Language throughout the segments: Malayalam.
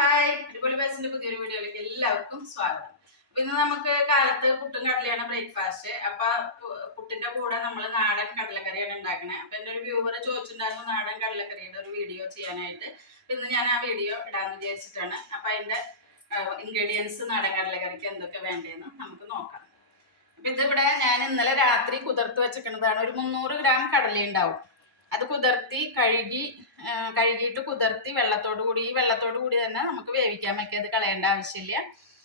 ഹായ്, അടിപൊളി ബസിന്റെ പുതിയൊരു വീഡിയോയിലേക്ക് എല്ലാവർക്കും സ്വാഗതം. ഇന്ന് നമുക്ക് കാലത്ത് പുട്ടും കടലയാണ് ബ്രേക്ക്ഫാസ്റ്റ്. അപ്പൊ പുട്ടിന്റെ കൂടെ നമ്മൾ നാടൻ കടലക്കറിയാണ് ഉണ്ടാക്കണേ. അപ്പൊ എന്റെ ഒരു വ്യൂവർ ചോദിച്ചിട്ടുണ്ടായിരുന്നു നാടൻ കടലക്കറിയുടെ ഒരു വീഡിയോ ചെയ്യാനായിട്ട്. ഇന്ന് ഞാൻ ആ വീഡിയോ ഇടാന്ന് വിചാരിച്ചിട്ടാണ്. അപ്പൊ അതിന്റെ ഇൻഗ്രീഡിയൻസ് നാടൻ കടലക്കറിക്ക് എന്തൊക്കെ വേണ്ടതെന്ന് നമുക്ക് നോക്കാം. അപ്പൊ ഇതിവിടെ ഞാൻ ഇന്നലെ രാത്രി കുതിർത്ത് വെച്ചിരിക്കുന്നതാണ്. ഒരു 300 ഗ്രാം കടല ഉണ്ടാവും. അത് കുതിർത്തി കഴുകിയിട്ട് കുതിർത്തി വെള്ളത്തോടു കൂടി തന്നെ നമുക്ക് വേവിക്കാൻ വെക്കാം. അത് കളയേണ്ട ആവശ്യമില്ല.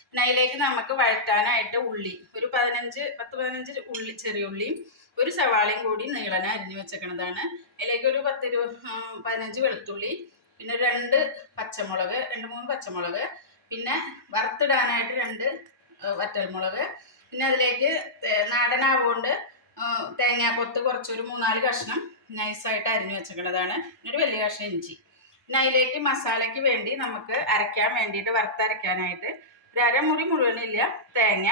പിന്നെ അതിലേക്ക് നമുക്ക് വഴറ്റാനായിട്ട് ഉള്ളി ഒരു 10-15 ഉള്ളി, ചെറിയ ഉള്ളിയും ഒരു സവാളയും കൂടി നീളനെ അരിഞ്ഞു വെച്ചേക്കണതാണ്. അതിലേക്ക് ഒരു 10-15 വെളുത്തുള്ളി, പിന്നെ 2 3 പച്ചമുളക്, പിന്നെ വറുത്തിടാനായിട്ട് 2 വറ്റൽമുളക്, പിന്നെ അതിലേക്ക് നാടനാവുകൊണ്ട് തേങ്ങാക്കൊത്ത് കുറച്ചൊരു 3-4 കഷ്ണം നൈസായിട്ട് അരിഞ്ഞു വെച്ചിട്ടുള്ളതാണ്. ഒരു വലിയ കഷ്ണം ഇഞ്ചി. പിന്നെ അതിലേക്ക് മസാലയ്ക്ക് വേണ്ടി നമുക്ക് അരയ്ക്കാൻ വേണ്ടിയിട്ട് വറുത്തരയ്ക്കാനായിട്ട് ഒരു അരമുറി മുഴുവനില്ല തേങ്ങ.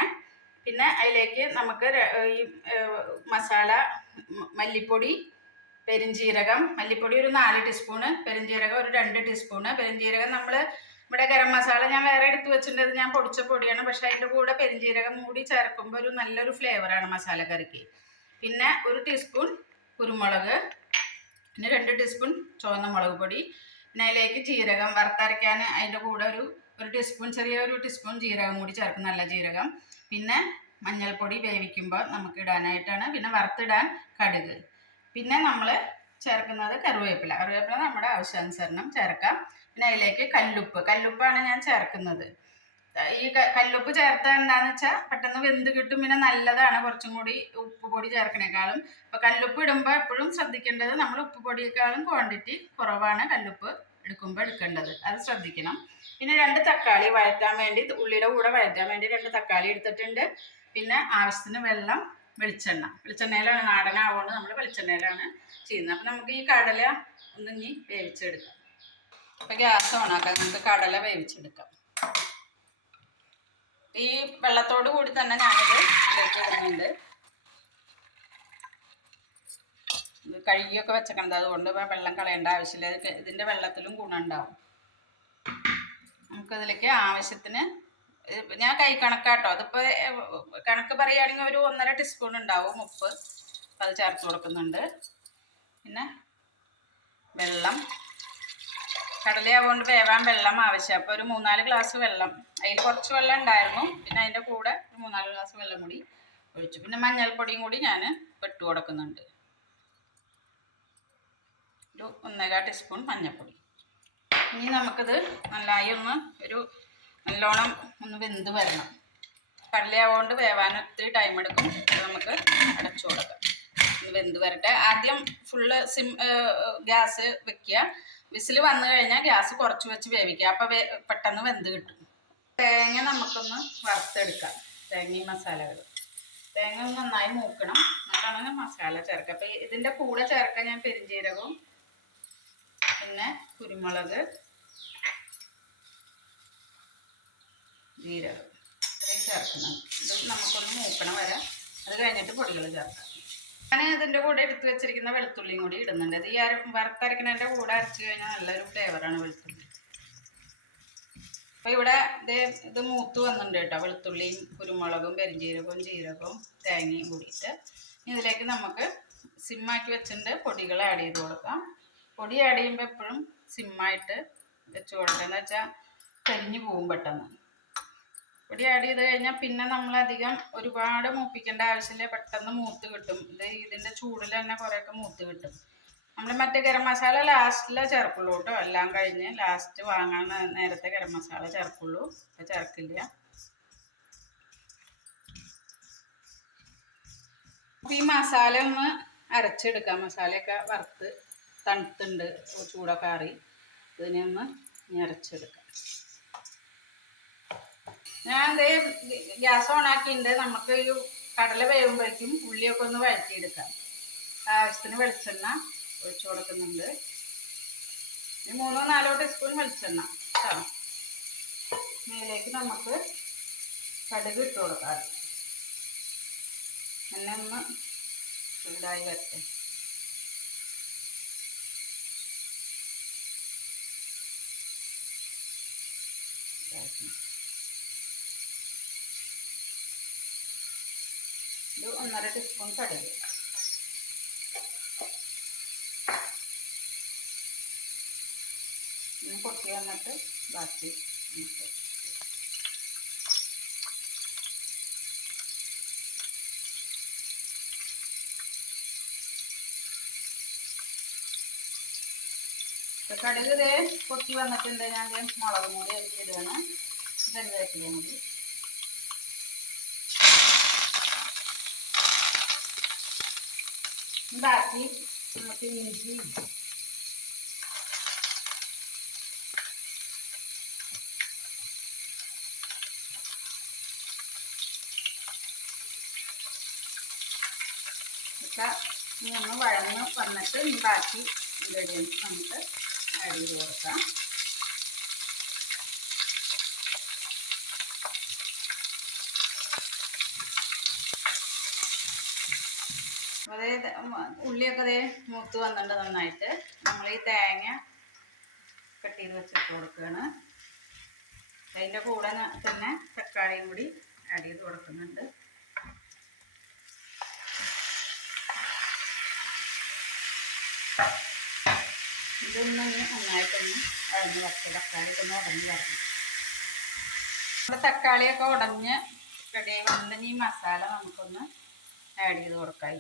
പിന്നെ അതിലേക്ക് നമുക്ക് ഈ മസാല മല്ലിപ്പൊടി, പെരിഞ്ജീരകം, മല്ലിപ്പൊടി ഒരു 4 ടീസ്പൂണ്, പെരിഞ്ജീരകം ഒരു 2 ടീസ്പൂണ്. പെരിഞ്ജീരകം നമ്മൾ ഇവിടെ ഗരം മസാല ഞാൻ വേറെ എടുത്ത് വെച്ചിട്ടുള്ളത് ഞാൻ പൊടിച്ച പൊടിയാണ്. പക്ഷെ അതിൻ്റെ കൂടെ പെരിഞ്ജീരകം കൂടി ചേർക്കുമ്പോൾ ഒരു നല്ലൊരു ഫ്ലേവറാണ് മസാലക്കറിക്ക്. പിന്നെ 1 ടീസ്പൂൺ കുരുമുളക്, പിന്നെ 2 ടീസ്പൂൺ ചുവന്ന മുളക് പൊടി. പിന്നെ അതിലേക്ക് ജീരകം വറുത്തരയ്ക്കാൻ അതിൻ്റെ കൂടെ ഒരു ടീസ്പൂൺ, ചെറിയൊരു ടീസ്പൂൺ ജീരകം കൂടി ചേർക്കും, നല്ല ജീരകം. പിന്നെ മഞ്ഞൾപ്പൊടി വേവിക്കുമ്പോൾ നമുക്ക് ഇടാനായിട്ടാണ്. പിന്നെ വറുത്തിടാൻ കടുക്. പിന്നെ നമ്മൾ ചേർക്കുന്നത് കറിവേപ്പില നമ്മുടെ ആവശ്യാനുസരണം ചേർക്കാം. പിന്നെ അതിലേക്ക് കല്ലുപ്പാണ് ഞാൻ ചേർക്കുന്നത്. ഈ കല്ലുപ്പ് ചേർത്താൽ എന്താണെന്ന് വെച്ചാൽ പെട്ടെന്ന് വെന്ത് കിട്ടും. പിന്നെ നല്ലതാണ് കുറച്ചും കൂടി ഉപ്പ് പൊടി ചേർക്കണേക്കാളും. അപ്പോൾ കല്ലുപ്പ് ഇടുമ്പോൾ എപ്പോഴും ശ്രദ്ധിക്കേണ്ടത് നമ്മൾ ഉപ്പ് പൊടിയേക്കാളും ക്വാണ്ടിറ്റി കുറവാണ് കല്ലുപ്പ് എടുക്കേണ്ടത്, അത് ശ്രദ്ധിക്കണം. പിന്നെ 2 തക്കാളി വഴറ്റാൻ വേണ്ടി, ഉള്ളിയുടെ കൂടെ വഴറ്റാൻ വേണ്ടി 2 തക്കാളി എടുത്തിട്ടുണ്ട്. പിന്നെ ആവശ്യത്തിന് വെള്ളം, വെളിച്ചെണ്ണയിലാണ്, നാടനാവുകൊണ്ട് നമ്മൾ വെളിച്ചെണ്ണയിലാണ് ചെയ്യുന്നത്. അപ്പം നമുക്ക് ഈ കടല ഒന്നിങ്ങി വേവിച്ചെടുക്കാം. അപ്പം ഗ്യാസ് ഓണാക്കാം, നമുക്ക് കടല വേവിച്ചെടുക്കാം. ഈ വെള്ളത്തോട് കൂടി തന്നെ ഞാനിത് ഇതിലേക്ക് ഇടുന്നുണ്ട്. ഇത് കഴുകിയൊക്കെ വെച്ചേക്കണത്, അതുകൊണ്ട് വെള്ളം കളയേണ്ട ആവശ്യമില്ല. ഇതിൻ്റെ വെള്ളത്തിലും ഗുണമുണ്ടാവും. നമുക്കതിലേക്ക് ആവശ്യത്തിന്, ഞാൻ കൈ കണക്കാട്ടോ, അതിപ്പോൾ കണക്ക് പറയുകയാണെങ്കിൽ ഒരു 1.5 ടീസ്പൂൺ ഉണ്ടാവും ഉപ്പ്. അത് ചേർത്ത് കൊടുക്കുന്നുണ്ട്. പിന്നെ വെള്ളം, കടലയാവുകൊണ്ട് വേവാൻ വെള്ളം ആവശ്യം. അപ്പോൾ ഒരു 3-4 ഗ്ലാസ് വെള്ളം, അതിൽ കുറച്ച് വെള്ളം ഉണ്ടായിരുന്നു. പിന്നെ അതിൻ്റെ കൂടെ ഒരു 3-4 ഗ്ലാസ് വെള്ളം കൂടി ഒഴിച്ചു. പിന്നെ മഞ്ഞൾപ്പൊടിയും കൂടി ഞാൻ ഇട്ട് കൊടുക്കുന്നുണ്ട്. ഒരു 1.25 ടീസ്പൂൺ മഞ്ഞൾപ്പൊടി. ഇനി നമുക്കിത് നന്നായി നല്ലോണം വെന്ത് വരണം. കടലയാവുകൊണ്ട് വേവാൻ ഒത്തിരി ടൈം എടുക്കും. നമുക്ക് അടച്ചു കൊടുക്കാം, വെന്ത് വരട്ടെ. ആദ്യം ഫുള്ള് ഗ്യാസ് വെക്കുക. വിസിൽ വന്നു കഴിഞ്ഞാൽ ഗ്യാസ് കുറച്ച് വെച്ച് വേവിക്കുക. അപ്പോൾ പെട്ടെന്ന് വെന്ത് കിട്ടും. തേങ്ങ നമുക്കൊന്ന് വറുത്തെടുക്കാം. തേങ്ങയും മസാലകൾ, തേങ്ങ ഒന്ന് നന്നായി മൂക്കണം, എന്നിട്ടാണ് മസാല ചേർക്കുക. അപ്പോൾ ഇതിൻ്റെ കൂടെ ചേർക്കാൻ ഞാൻ പെരിഞ്ജീരകവും പിന്നെ കുരുമുളക്, ജീരകം ഇത്രയും ചേർക്കുന്നത്. ഇത് നമുക്കൊന്ന് മൂക്കണം വരെ. അത് കഴിഞ്ഞിട്ട് പൊടികൾ ചേർക്കാം. ഞാൻ ഇതിൻ്റെ കൂടെ എടുത്ത് വെച്ചിരിക്കുന്ന വെളുത്തുള്ളിയും കൂടി ഇടുന്നുണ്ട്. ഇത് ഈ വറുത്തരക്കുന്നതിൻ്റെ കൂടെ അരച്ച് കഴിഞ്ഞാൽ നല്ലൊരു ഫ്ലേവറാണ് വെളുത്തുള്ളി. അപ്പോൾ ഇവിടെ ഇത് മൂത്ത് വന്നിട്ടുണ്ട് കേട്ടോ. വെളുത്തുള്ളിയും കുരുമുളകും പെരിഞ്ജീരകവും ജീരകവും തേങ്ങയും കൂടിയിട്ട് ഇതിലേക്ക് നമുക്ക് സിമ്മാക്കി വെച്ചിട്ടുണ്ട് പൊടികൾ ആഡ് ചെയ്ത് കൊടുക്കാം. പൊടി ആഡ് ചെയ്യുമ്പോൾ എപ്പോഴും സിമ്മായിട്ട് വെച്ച് കൊടുക്കുക, വെച്ചാൽ കരിഞ്ഞു പോകും പെട്ടെന്ന്. പൊടി ആഡ് ചെയ്ത് കഴിഞ്ഞാൽ പിന്നെ നമ്മളധികം ഒരുപാട് മൂപ്പിക്കേണ്ട ആവശ്യമില്ല, പെട്ടെന്ന് മൂത്ത് കിട്ടും. ഇതിൻ്റെ ചൂടിൽ തന്നെ കുറേയൊക്കെ മൂത്ത് കിട്ടും. നമ്മൾ മറ്റേ ഗരം മസാല ലാസ്റ്റിലേ ചേർക്കുള്ളൂ കേട്ടോ. എല്ലാം കഴിഞ്ഞ് ലാസ്റ്റ് വാങ്ങാൻ നേരത്തെ ഗരം മസാല ചേർക്കുള്ളൂ, അത് ചേർക്കില്ല. അപ്പോൾ ഈ മസാല ഒന്ന് അരച്ചെടുക്കാം. മസാലയൊക്കെ വറുത്ത് തണുത്തുണ്ട്, ചൂടൊക്കെ ആറി. ഇതിനെ ഒന്ന് അരച്ചെടുക്കാം. ഞാൻ ഗ്യാസ് ഓണാക്കിയിട്ടുണ്ട്. നമുക്ക് ഈ കടല വേവുമ്പോഴേക്കും ഉള്ളിയൊക്കെ ഒന്ന് വഴറ്റിയെടുക്കാം. ആവശ്യത്തിന് വെളിച്ചെണ്ണ ഒഴിച്ചു കൊടുക്കുന്നുണ്ട്. 3-4 ടീസ്പൂൺ വെളിച്ചെണ്ണ കേട്ടോ. ഇതിലേക്ക് നമുക്ക് കടുക് ഇട്ട് കൊടുക്കാം. എണ്ണ ഒന്ന് ചൂടായി വരട്ടെ. ഇത് 1.5 ടീസ്പൂൺ കടുക്. ഇനി പൊട്ടി വന്നിട്ട് ബാക്കി കടുക് ഇതേ പൊട്ടി വന്നിട്ടുണ്ട്. ഞാൻ മുളകും കൂടി അരിച്ചിടുകയാണ്. കരുവേപ്പിലയും കൂടി ബാക്കി നമുക്ക് ഇഞ്ചി ഒക്കെ ഒന്ന് വഴന്ന് വന്നിട്ട് ബാക്കി ഇൻഗ്രീഡിയൻസ് നമുക്ക് ആഡ് ചെയ്ത് കൊടുക്കാം. അതായത് ഉള്ളിയൊക്കെ അതേ മൂത്ത് വന്നിട്ട് നന്നായിട്ട് നമ്മൾ ഈ തേങ്ങ കട്ട് ചെയ്ത് വെച്ചിട്ട് കൊടുക്കുകയാണ്. അതിൻ്റെ കൂടെ തന്നെ തക്കാളിയും കൂടി ആഡ് ചെയ്ത് കൊടുക്കുന്നുണ്ട്. ഇതൊന്നും നന്നായിട്ടൊന്ന് ഉടഞ്ഞ് വരട്ടെ. തക്കാളിയൊക്കെ ഒന്ന് ഉടഞ്ഞ് വരണം. നമ്മുടെ തക്കാളിയൊക്കെ ഉടഞ്ഞ് റെഡിയായി വന്നിട്ട് ഈ മസാല നമുക്കൊന്ന് ആഡ് ചെയ്ത് കൊടുക്കാം.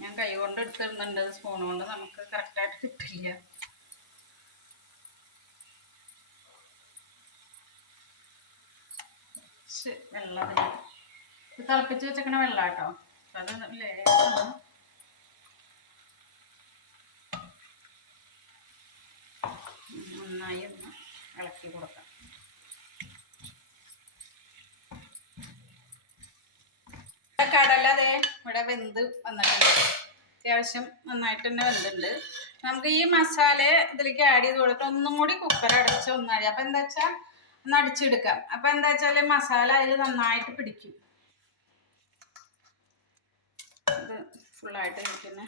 ഞാൻ കൈ കൊണ്ട് എടുത്തിടുന്നുണ്ട്. സ്പൂൺ കൊണ്ട് നമുക്ക് കറക്റ്റായിട്ട് കിട്ടില്ല. വെള്ളം തിളപ്പിച്ച് വെച്ചേക്കണ വെള്ളം കേട്ടോ. അത് ലേശം നന്നായി ഒന്ന് ഇളക്കി കൊടുക്കാം. കടല അതേ ഇവിടെ വെന്ത് വന്നിട്ടുണ്ട്. അത്യാവശ്യം നന്നായിട്ട് തന്നെ വെന്തുണ്ട്. നമുക്ക് ഈ മസാല ഇതിലേക്ക് ആഡ് ചെയ്ത് കൊടുത്തിട്ട് ഒന്നും കൂടി കുക്കർ അടച്ച് ഒന്നായി. അപ്പം എന്താ വെച്ചാൽ ഒന്ന് അടിച്ചെടുക്കാം. അപ്പം എന്താ വെച്ചാൽ മസാല അതിൽ നന്നായിട്ട് പിടിക്കും. ഇത് ഫുള്ളായിട്ട് ഇരിക്കുന്ന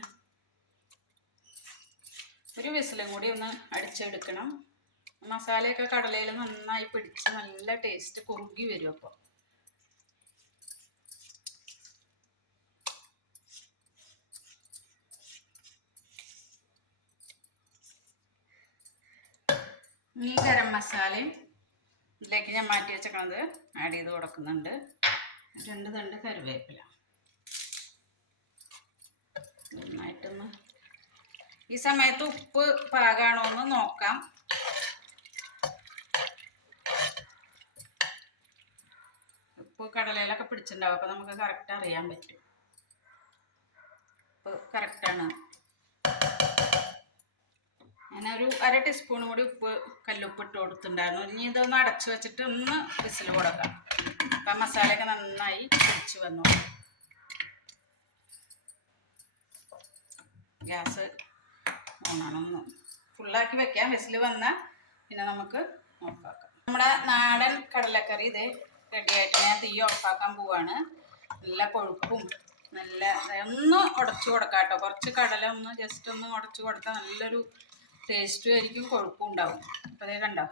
ഒരു വിസിലും കൂടി ഒന്ന് അടിച്ചെടുക്കണം. മസാലയൊക്കെ കടലയിൽ നന്നായി പിടിച്ച് നല്ല ടേസ്റ്റ് കുറുകി വരും. അപ്പോൾ ഈ ഗരം മസാലയും ഇതിലേക്ക് ഞാൻ മാറ്റി വെച്ചേക്കണത് ആഡ് ചെയ്ത് കൊടുക്കുന്നുണ്ട്. 2 തണ്ട് കറിവേപ്പില നന്നായിട്ടൊന്ന് ഈ സമയത്ത് ഉപ്പ് പാകാണോ എന്ന് നോക്കാം. ഉപ്പ് കടലയിലൊക്കെ പിടിച്ചിട്ടുണ്ടാവും. അപ്പോൾ നമുക്ക് കറക്റ്റ് അറിയാൻ പറ്റും. ഉപ്പ് കറക്റ്റാണ്. ഞാനൊരു 1/2 ടീസ്പൂൺ കൂടി ഉപ്പ് കല്ലുപ്പ് ഇട്ട് കൊടുത്തിട്ടുണ്ടായിരുന്നു. ഇനി ഇതൊന്ന് അടച്ചു വെച്ചിട്ട് ഒന്ന് വിസിൽ കൊടുക്കാം. അപ്പം മസാലയൊക്കെ നന്നായി പിടിച്ച് വന്നു. ഗ്യാസ് ഓണാണൊന്ന് ഫുള്ളാക്കി വെക്കാം. വിസിൽ വന്നാൽ പിന്നെ നമുക്ക് ഓഫാക്കാം. നമ്മുടെ നാടൻ കടലക്കറി ഇത് റെഡിയായിട്ട് ഞാൻ തീ ഓഫാക്കാൻ പോവാണ്. നല്ല കൊഴുപ്പും നല്ല ഒന്ന് ഉടച്ചു കൊടുക്കാം കേട്ടോ. കുറച്ച് കടല ഒന്ന് ജസ്റ്റ് ഒന്ന് ഉടച്ചു കൊടുത്താൽ നല്ലൊരു ടേസ്റ്റും ആയിരിക്കും, കൊഴുപ്പും ഉണ്ടാവും. അപ്പോൾ അതേ കണ്ടോ,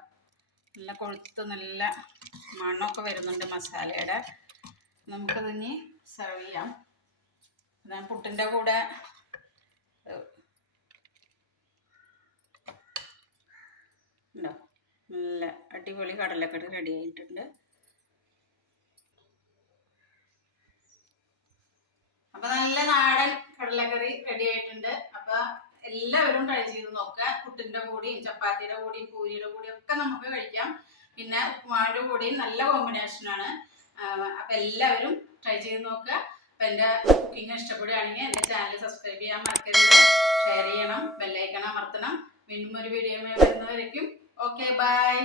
നല്ല കൊഴുത്ത് നല്ല മണമൊക്കെ വരുന്നുണ്ട് മസാലയുടെ. നമുക്കതിന് സെർവ് ചെയ്യാം. ഞാൻ പുട്ടിൻ്റെ കൂടെ ഉണ്ടോ നല്ല അടിപൊളി കടലക്കറി റെഡി ആയിട്ടുണ്ട്. അപ്പോൾ നല്ല നാടൻ കടലക്കറി റെഡി ആയിട്ടുണ്ട്. അപ്പോൾ എല്ലാവരും ട്രൈ ചെയ്ത് നോക്കുക. പുട്ടിൻ്റെ കൂടിയും ചപ്പാത്തിയുടെ കൂടിയും പൂരിയുടെ കൂടിയും ഒക്കെ നമുക്ക് കഴിക്കാം. പിന്നെ ഉപ്പുമാവിൻ്റെ കൂടിയും നല്ല കോമ്പിനേഷനാണ്. അപ്പം എല്ലാവരും ട്രൈ ചെയ്ത് നോക്കുക. അപ്പം എൻ്റെ കുക്കിംഗ് ഇഷ്ടപ്പെടുകയാണെങ്കിൽ എൻ്റെ ചാനൽ സബ്സ്ക്രൈബ് ചെയ്യാൻ മറക്കരുത്. ഷെയർ ചെയ്യണം, ബെല്ലൈക്കൺ അമർത്തണം. വീണ്ടും ഒരു വീഡിയോ വരുന്നവരേക്കും ഓക്കെ ബൈ.